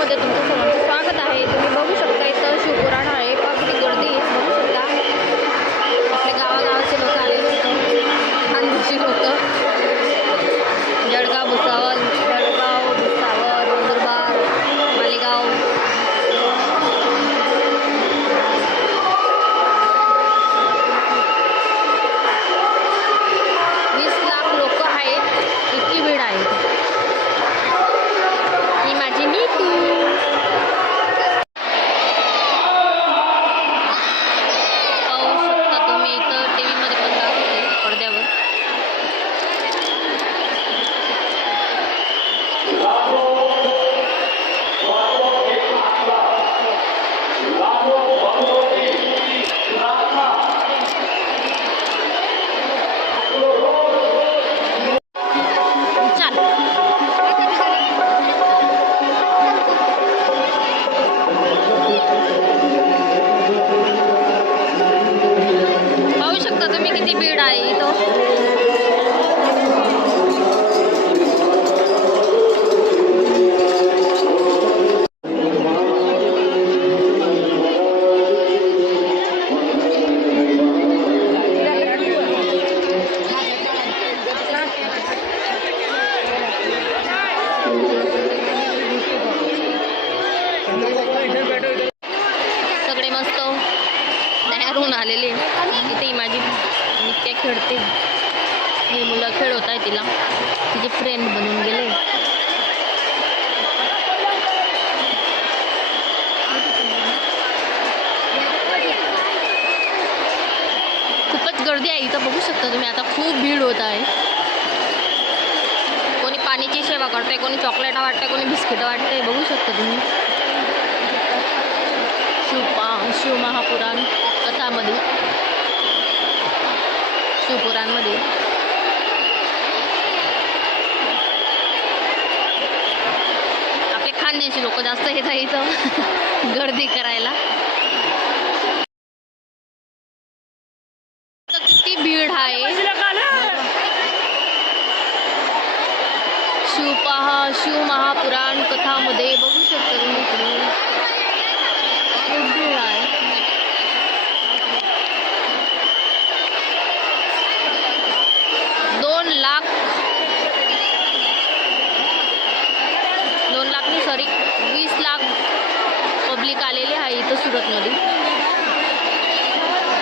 व्हिडिओमध्ये तुमचं सर्वांचं स्वागत आहे। तुम्ही बघू शकता इथं शिवपुराण आहे, किती गर्दी बघू शकता। आपल्या गावागावाचे लोक आलेले आहेत, खानदेशी लोक, जळगाव भुसावळ, नंदुरबार, मालेगाव, 20 लाख लोक आहेत, इतकी भीड आहे। ही माझी नीतू। पाहू शकता तुम्ही इथं टीव्ही मध्ये पण दाखवते पडद्यावर। पाहू शकता तुम्ही किती भीड आहे इथं। सगळे मस्त तयार होऊन आलेले। इथे माझी नित्या खेळते, ही मुलं खेळवत आहे तिला, तिचे फ्रेंड बनून गेले। खूपच गर्दी आहे इथं, बघू शकता तुम्ही। आता खूप भीड होत आहे। कोणी पाण्याची सेवा करते, कोणी चॉकलेट वाटते, कोणी बिस्किट वाटते, बघू शकता तुम्ही। शिवमहापुराण कथामध्ये, शिवपुराणमध्ये आपले खानदेशी लोक जास्त येत इथं गर्दी करायला। किती भीड आहे। शिवमहापुराण कथामध्ये बघू शकता तुम्ही।